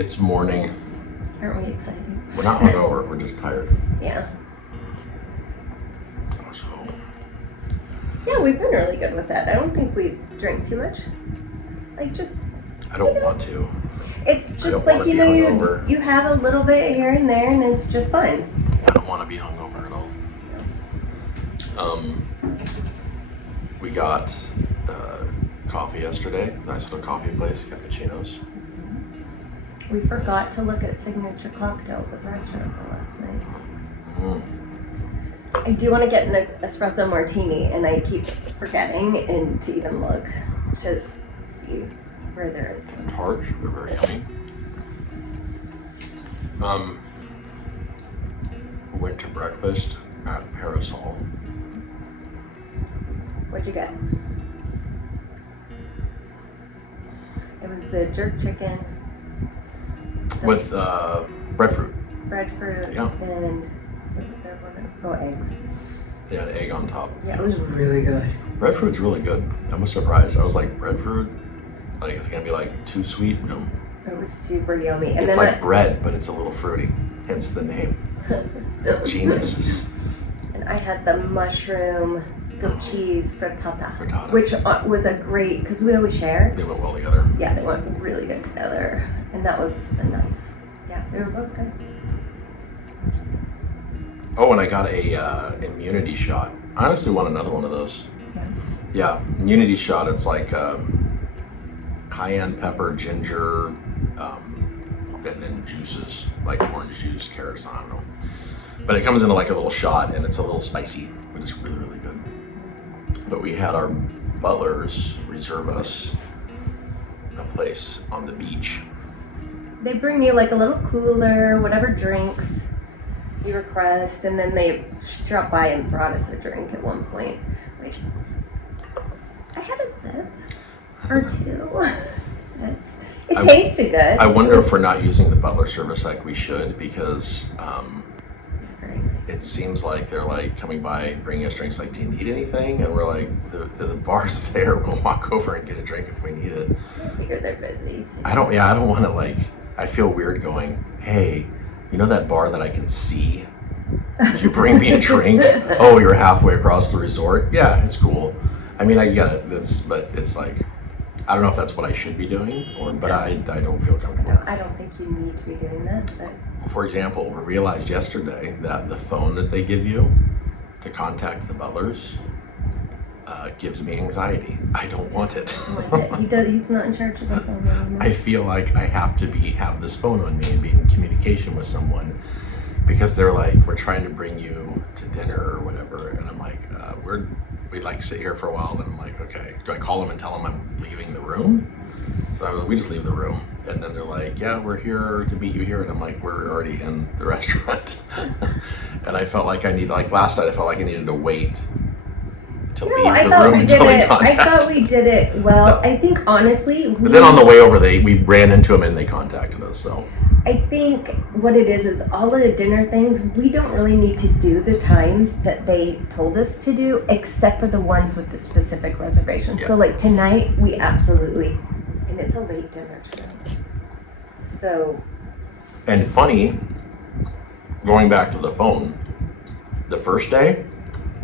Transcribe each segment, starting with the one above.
It's morning. Aren't we excited? We're not hungover, we're just tired. Yeah. So. Yeah, we've been really good with that. I don't think we drink too much. Like just. I don't want to. It's just like, you know, you have a little bit here and there and it's just fun. I don't want to be hungover at all. We got coffee yesterday. Nice little coffee place, cappuccinos. We forgot to look at signature cocktails at the restaurant last night. I do want to get an espresso martini, and I keep forgetting and to even look, just see where there is one. Tarts, they're very yummy. Went to breakfast at Parasol. What'd you get? It was the jerk chicken. With breadfruit. Breadfruit, yeah. And eggs. Yeah, an egg on top. Yeah, it was really good. Breadfruit's really good. I was surprised. I was like, breadfruit? Like, it's gonna be like too sweet? No. It was super yummy. And it's like bread, but it's a little fruity. Hence the name. Geniuses. And I had the mushroom goat cheese frittata. Which was a great, because we always share. They went well together. Yeah, they went really good together. And that was a nice, yeah, they were both good. Oh, and I got a immunity shot. I honestly want another one of those. Yeah, immunity shot. It's like cayenne pepper, ginger, and then juices, like orange juice, carrots, I don't know. But it comes in like a little shot, and it's a little spicy, but it's really, really good. But we had our butlers reserve us a place on the beach. They bring you like a little cooler, whatever drinks you request, and then they dropped by and brought us a drink at one point, which I had a sip or two sips. It tasted good. I wonder if we're not using the butler service like we should, because it seems like they're like coming by, bringing us drinks like, do you need anything? And we're like, the bar's there, we'll walk over and get a drink if we need it. I figure they're busy. I don't want to like, I feel weird going, hey, you know that bar that I can see? Could you bring me a drink? Oh, you're halfway across the resort? Yeah, it's cool. I mean, I get it, but it's like, I don't know if that's what I should be doing, but I don't feel comfortable. No, I don't think you need to be doing that. But. For example, we realized yesterday that the phone that they give you to contact the butlers gives me anxiety. I don't want it. He's not in charge of the phone anymore. I feel like I have to have this phone on me and be in communication with someone, because they're like, we're trying to bring you to dinner or whatever, and I'm like, we'd like sit here for a while. Then I'm like, okay, do I call them and tell them I'm leaving the room? So we just leave the room, and then they're like, yeah, we're here to meet you here, and I'm like, we're already in the restaurant. And I felt like last night I felt like I needed to wait to leave the room until they contact. I thought we did it well. No. I think honestly, but then on the way over, we ran into them and they contacted us. So I think what it is all of the dinner things, we don't really need to do the times that they told us to do, except for the ones with the specific reservation. Yeah. So like tonight, we absolutely, and it's a late dinner tonight. So. And funny, going back to the phone, the first day,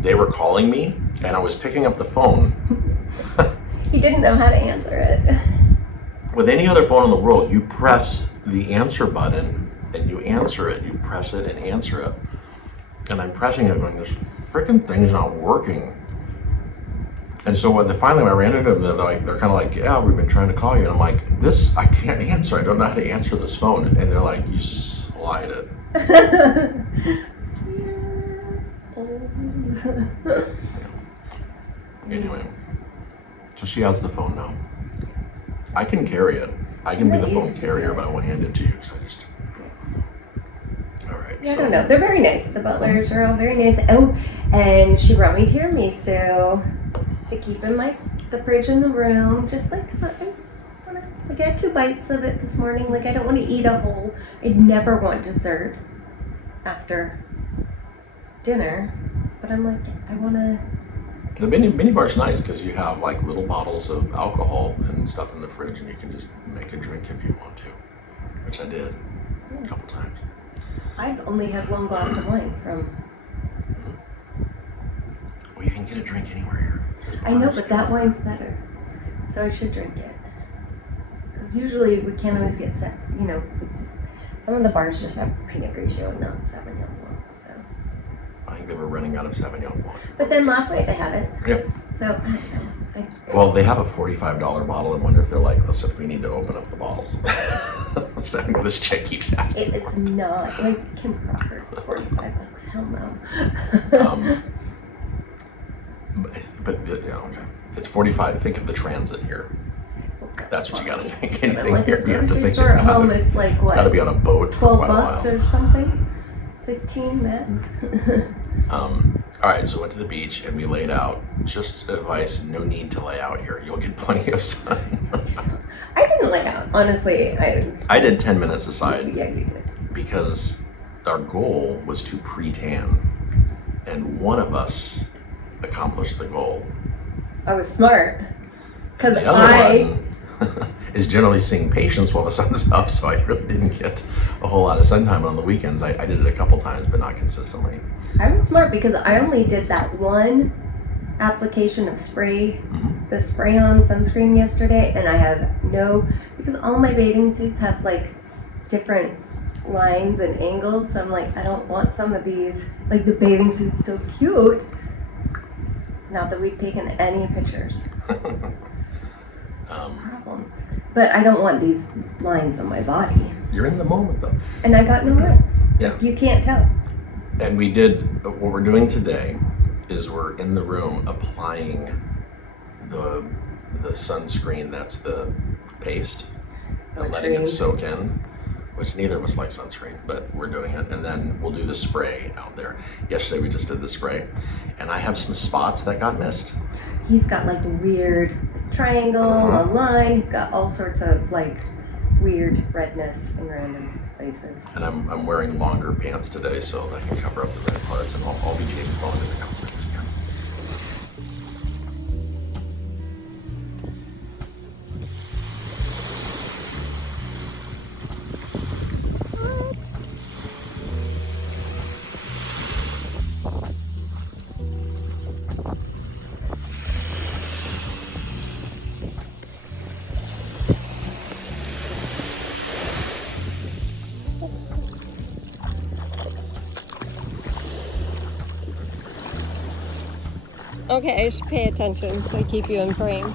they were calling me and I was picking up the phone. He didn't know how to answer it. With any other phone in the world, you press the answer button and you answer it. You press it and answer it. And I'm pressing it going, this freaking thing's not working. And so finally when I ran into them, they're kind of like, yeah, we've been trying to call you. And I'm like, I can't answer. I don't know how to answer this phone. And they're like, you slide it. Anyway, so she has the phone now. I can carry it. I can be the phone carrier, but I won't hand it to you because I just. All right. Yeah, so. I don't know. They're very nice. The butlers are all very nice. Oh, and she brought me tiramisu to keep in the fridge in the room, just like something. I got 2 bites of it this morning. Like I don't want to eat a whole. I'd never want dessert after dinner, but I'm like, I want to. The mini bar's nice because you have like little bottles of alcohol and stuff in the fridge, and you can just make a drink if you want to, which which I did a couple times. I've only had one glass of wine from. Well, you can get a drink anywhere here. I know, but that wine's better, so I should drink it. Because usually we can't always get set. You know, some of the bars just have Pinot Grigio and not Sauvignon Blanc. So. I think they were running out of Sauvignon Blanc. But then last night they had it. Yep. So I don't know. Well, they have a $45 bottle. I wonder if they're like, listen, we need to open up the bottles. So this chick keeps asking. It is not like Kim Crawford, $45. Hell no. But yeah, okay. It's 45. Think of the transit here. That's what you gotta think. Anything like here, you have to think store at home, it's like what? It's gotta be on a boat for 12 quite a bucks while. or something? 15 max? All right, so we went to the beach and we laid out. Just advice, no need to lay out here. You'll get plenty of sun. I didn't lay out, honestly. I did 10 minutes aside. Yeah, you did. Because our goal was to pre-tan. And one of us accomplished the goal. I was smart. Because The other one is generally seeing patients while the sun's up, so I really didn't get a whole lot of sun time on the weekends. I did it a couple times, but not consistently. I was smart because I only did that one application of spray, the spray-on sunscreen yesterday, and I have because all my bathing suits have like different lines and angles, so I'm like, I don't want some of these, like the bathing suit's so cute. Not that we've taken any pictures. Problem. But I don't want these lines on my body. You're in the moment though. And I got no lines. Yeah. You can't tell. And we did, what we're doing today is we're in the room applying the sunscreen, that's the paste, and letting it soak in, which neither of us like sunscreen, but we're doing it. And then we'll do the spray out there. Yesterday we just did the spray. And I have some spots that got missed. He's got like a weird triangle, a line. He's got all sorts of like weird redness in random places. And I'm wearing longer pants today so I can cover up the red parts, and I'll be James Bond in a couple minutes again. Okay, I should pay attention so I keep you in frame.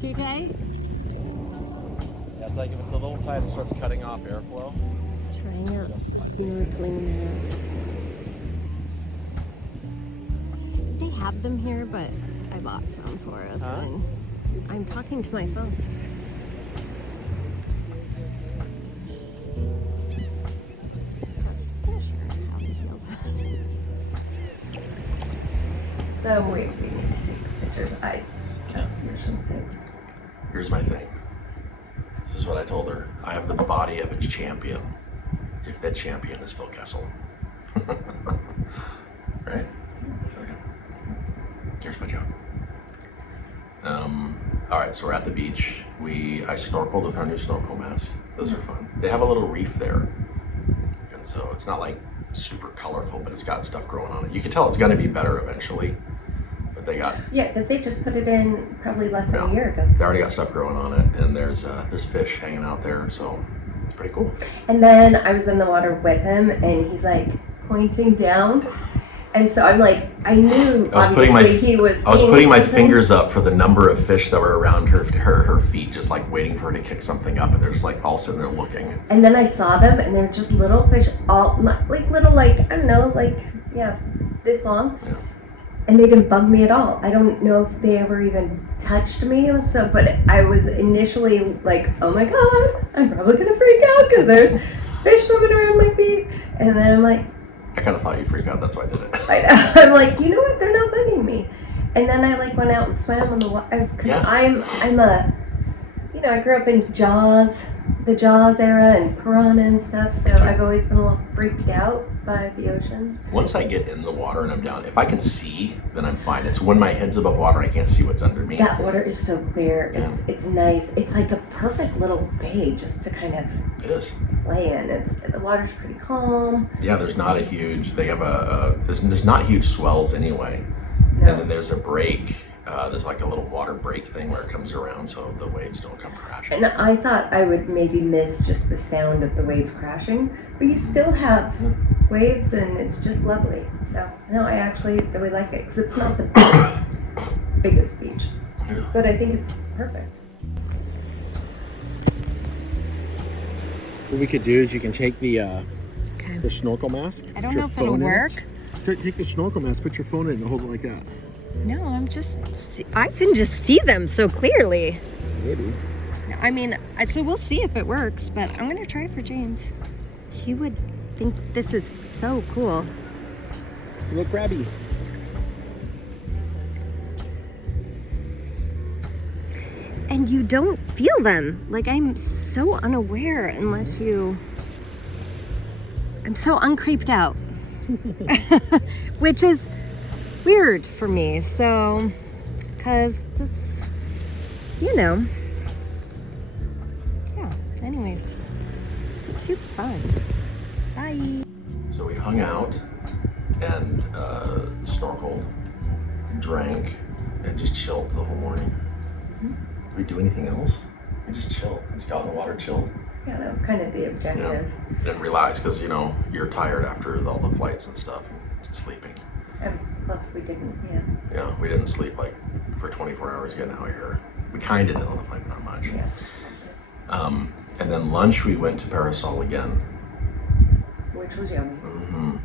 Too tight? Yeah, it's like if it's a little tight, it starts cutting off airflow. Trying out snorkeling masks. They have them here, but I bought some for us, and I'm talking to my phone. So just gonna share how he feels. So we need to take pictures. Here's something. Here's my thing. This is what I told her. I have the body of a champion. If that champion is Phil Kessel. Right? Okay. Here's my joke. All right, so we're at the beach. I snorkeled with our new snorkel mask. Those are fun. They have a little reef there. And so it's not like super colorful, but it's got stuff growing on it. You can tell it's gonna be better eventually. They got because they just put it in probably less than a year ago. They already got stuff growing on it, and there's fish hanging out there, so it's pretty cool. And then I was in the water with him, and he's like pointing down, And so I'm like, I knew I was putting obviously he was. I was seeing putting my something. fingers up for the number of fish that were around her feet, just like waiting for her to kick something up, and they're just like all sitting there looking. And then I saw them, and they're just little fish, all not like little, like I don't know, like yeah, this long. Yeah. And they didn't bug me at all. I don't know if they ever even touched me. So, but I was initially like, oh my god, I'm probably gonna freak out because there's fish swimming around my feet. And then I'm like, I kind of thought you'd freak out. That's why I did it. I'm like, you know what? They're not bugging me. And then I like went out and swam in the water. Cause Yeah. I'm a, you know, I grew up in Jaws, the Jaws era and piranha and stuff. So I've always been a little freaked out by the oceans. Once I get in the water and I'm down, if I can see, then I'm fine. It's when my head's above water, I can't see what's under me. That water is so clear. Yeah. It's nice. It's like a perfect little bay just to kind of It is. play in. The water's pretty calm. Yeah, there's not a huge. They have there's not huge swells anyway, No. and then there's a break. There's like a little water break thing where it comes around, so the waves don't come crashing. And I thought I would maybe miss just the sound of the waves crashing, but you still have waves, and it's just lovely. So no, I actually really like it because it's not the biggest beach, Yeah. but I think it's perfect. What we could do is you can take the snorkel mask. I don't know if it'll work. Take the snorkel mask, put your phone in it and hold it like that. No, I can just see them so clearly. Maybe. I mean, so we'll see if it works, but I'm gonna try for James. He would think this is so cool. It's a little crabby. And you don't feel them. Like, I'm so unaware unless you... I'm so uncreeped out. Which is weird for me, so... Because it's... You know... Yeah, anyways. Soup's fun. Bye! So we hung out and snorkeled, drank, and just chilled the whole morning. Did we do anything else? We just chilled. Just got in the water, chilled. Yeah, that was kind of the objective. Didn't realize because you're tired after all the flights and stuff, just sleeping. And plus we didn't, Yeah, we didn't sleep like for 24 hours getting out here. We kind of did on the plane, not much. yeah. And then lunch, we went to Parasol again. Which was yummy. hmm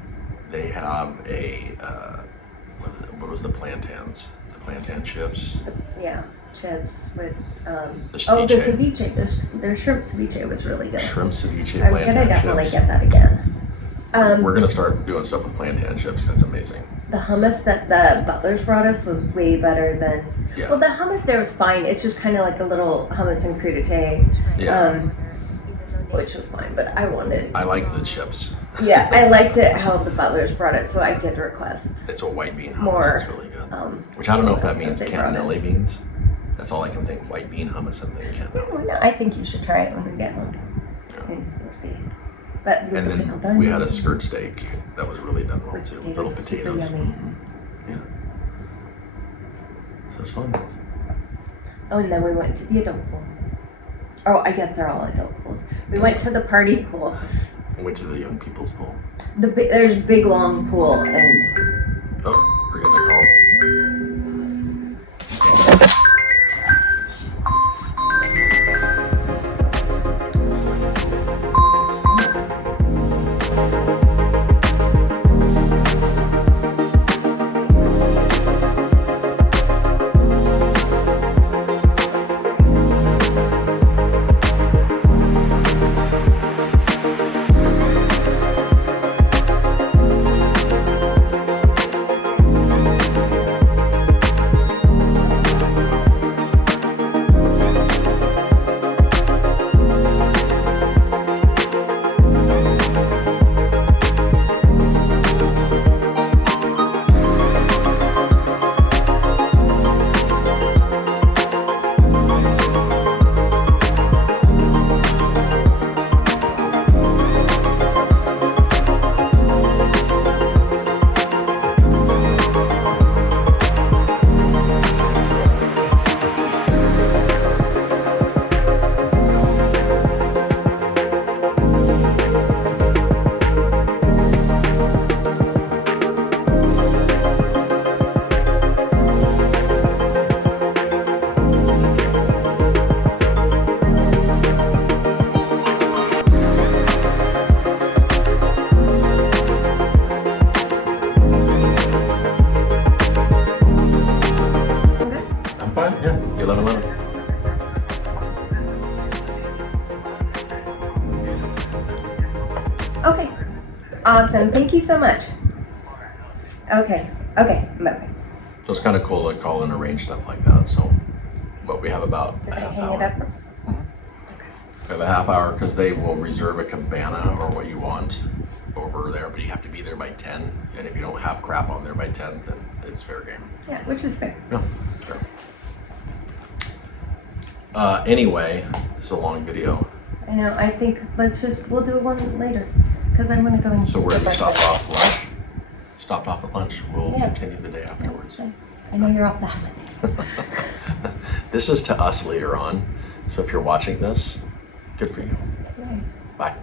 They have what was the plantains? The plantain chips. Yeah, chips with The oh, the ceviche. ceviche. Their shrimp ceviche was really good. Shrimp ceviche I'm plantain gonna definitely chips. get that again. We're gonna start doing stuff with plantain chips. That's amazing. The hummus that the butlers brought us was way better than. Yeah. Well, the hummus there was fine. It's just kind of like a little hummus and crudité, Yeah. which was fine. But I wanted. I like the chips. Yeah, I liked it how the butlers brought it, so I did request. It's a white bean hummus. More, It's really good. Which hummus I don't know if that means that they brought us. cannellini beans. That's all I can think. White bean hummus and then cannellini. Oh, no, I think you should try it when we get home, Yeah. and we'll see. But with And the pickled then we had a onions. skirt steak that was really done well With too. potatoes, Little super potatoes. yummy. Mhm. Yeah. So it's fun. Oh, and then we went to the adult pool. Oh, I guess they're all adult pools. We went to the party pool. We went to the young people's pool. There's a big long pool, and Oh, we're getting a call. Okay. Awesome. Thank you so much. Okay. Okay. Bye. So it's kind of cool to call and arrange stuff like that. So, but we have about You're a gonna half hang hour. it up. We have a half hour because they will reserve a cabana or what you want over there, but you have to be there by 10. And if you don't have crap on there by 10, then it's fair game. Yeah, which is fair. No, fair. Anyway, it's a long video. I know. I think we'll do one later because I want to go and. So where do we get stop breakfast. off lunch? Stopped off at lunch. We'll Yeah. continue the day afterwards. I know you're all fascinated. This is to us later on. So if you're watching this, good for you. Right. Bye.